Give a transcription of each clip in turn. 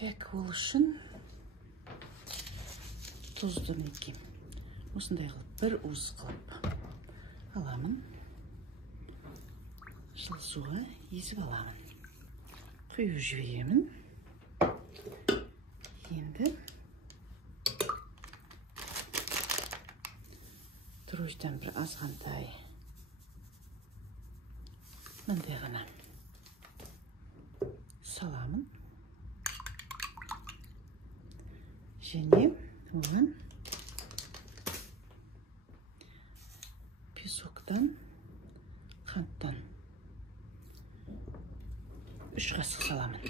Кек болу үшін тұзды мінекей осындай қылып бір уыс қылып аламын. Жылы суға езіп аламын. Құйып жіберемін. Енді дрожждан бір азғантай мындай ғана саламын. Және оған песоктан, қанттан 3 қасық саламын.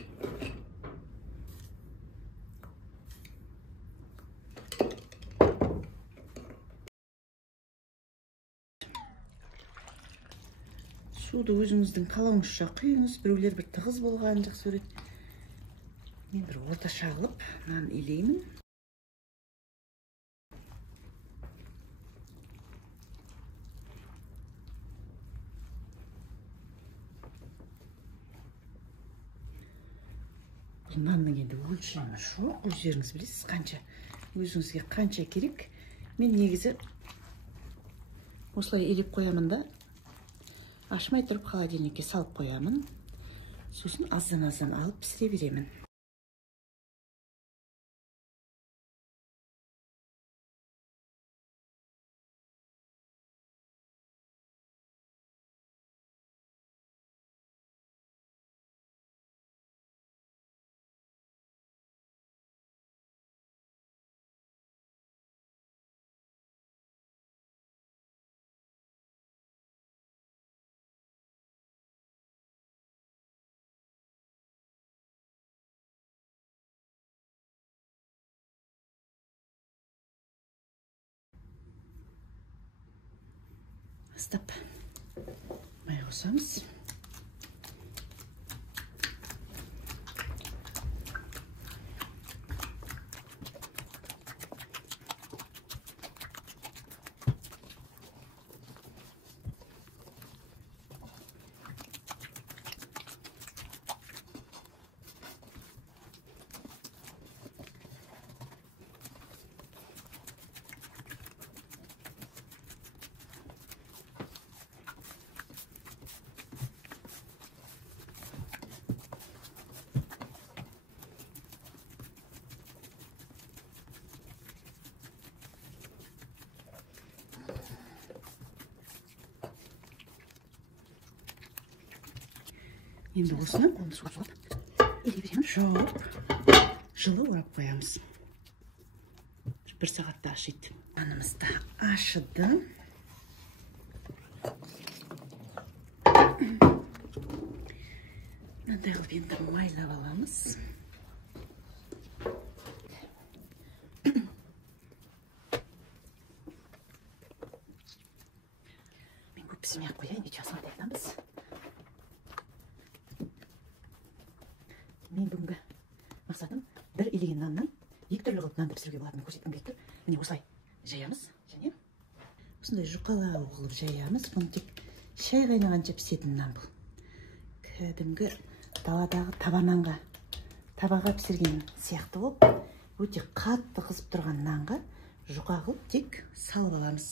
Суды өзіңіздің қалауыңызша құйыңыз. Біреулер бір тығыз болғанын жақсы көреді. Мен бір орташа қылып нан илеймін. Бұл нанның енді өлшемі жоқ. Өздеріңіз білесіз қанша, өзіңізге қанша керек. Мен негізі осылай илеп қоямын да, ашмай тұрып холодильникке салып қоямын. Сосын аздан-аздан алып пісіре беремін. Астап май қосамыз. Енді осыны қолды суға салып илей беремін. Жауып, жылы орап қоямыз. 1 сағатта ашиды. Нанымыз да ашыды. Мынандай қылып енді майлап аламыз. Мен көп пісірмей-ақ қояйын, өйткені азғантайдамыз. Мен бүгінгі мақсатым бір илеген наннан 2 түрлі қылып нанды пісіруге болатынын көрсеткім келді. Міне осылай жаямыз, және осындай жұқалау қылып жаямыз. Бұны тек шай қайнағанша пісетін нан бұл. Кәдімгі даладағы табананға, табаға пісірген сияқты болып, өте қатты қызып тұрған нанға жұқа қылып тек салып аламыз.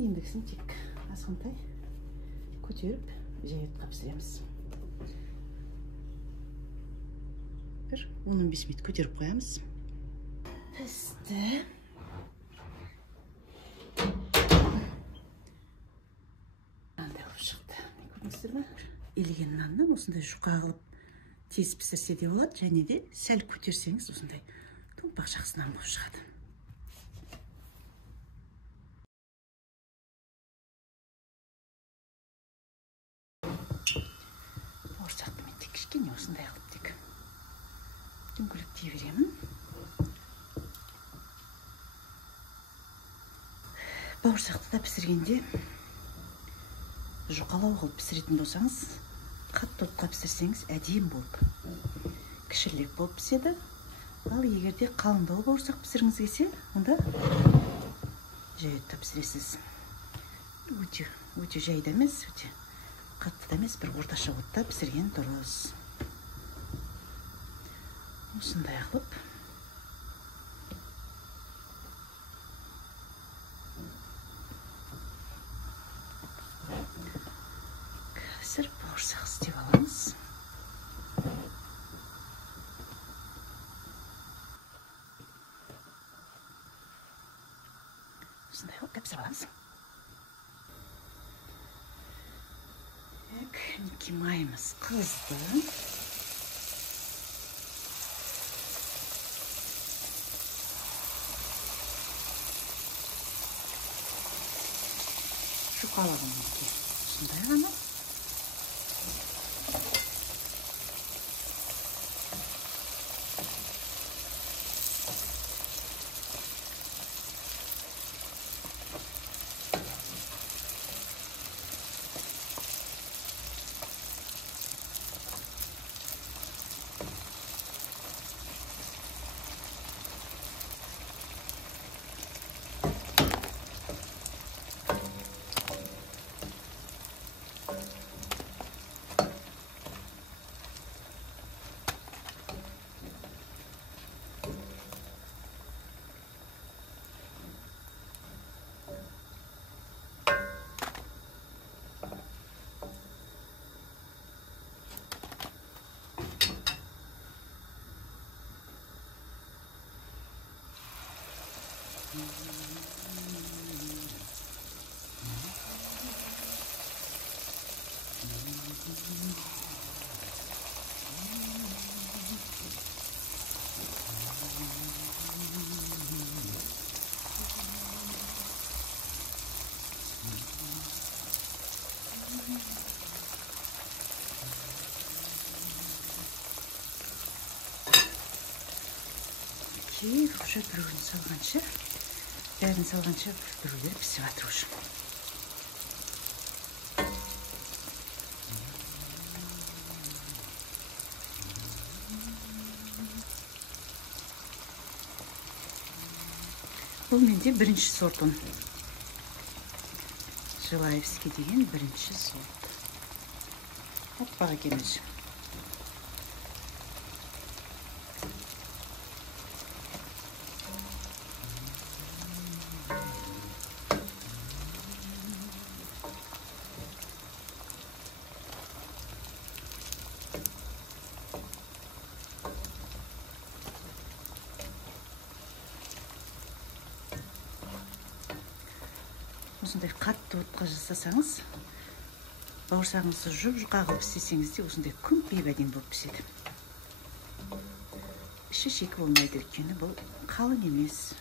Ендігісін тек азғантай көтеріп, жайытқа пісіреміз. Бір 10-15 минут көтеріп қоямыз. Пісті. Мынандай қылып шықты. Көрдіңіздер ме? Илеген наннан осындай жұқа қылып тез пісірсе де болады, және де сәл көтерсеңіз осындай томпақ жақсы нан болып шығады. Бауырсақты мен тек кішкене осындай қылып тек дөңгелектей беремін. Бауырсақты да пісіргенде жұқалау қылып пісіретін болсаңыз, қатты отқа пісірсеңіз әдемі болып, кішірек болып піседі. Ал егерде қалыңдау бауырсақ пісіргіңіз келсе, онда жай отта пісіресіз. Өте жай да емес, өте қатты да емес, бір орташа отта пісірген дұрыс. Осындай қылып қазір бауырсақ істеп аламыз. Осындай қылып пісіріп аламыз. Мінекей майымыз қызды. Жұқалығын мінекей осындай ғана. Уже біреуін салғанша, бәрін салғанша біреулер пісіп жатыр уже. Бұл менде бірінші сортын. Желаевский деген бірінші сорт. Аппақ екен өзі. Осындай қатты отқа жасасаңыз, бауырсағыңызды жұқа қылып істесеңіз де осындай күмпиіп әдемі болып піседі. Іші шикі болмайды, өйткені бұл қалың емес.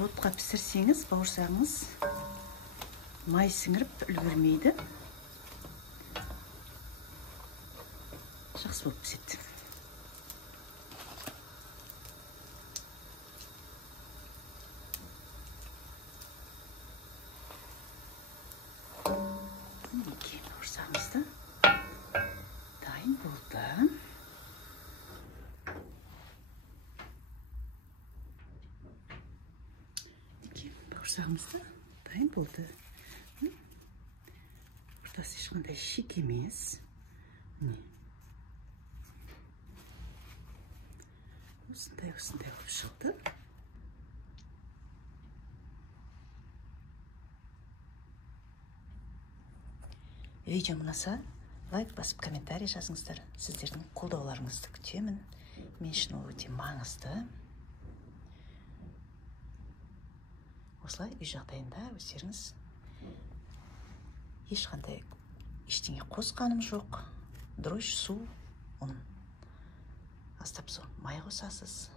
Отқа пісірсеңіз, бауырсағыңыз май сіңіріп үлгермейді. Жақсы болып піседі. Мінекей бауырсағымыз да дайын болды. Бауырсағымыз да дайын болды. Ортасы ешқандай шик емес. Осындай болып шықты. Видео ұнаса, лайк басып комментарий жазыңыздар. Сіздердің қолдауларыңызды күтемін. Мен үшін ол өте маңызды. Осылай үй жағдайында өздеріңіз ешқандай ештеңе қосқаным жоқ. Дрожь, су, ұн, астап су. май қосасыз.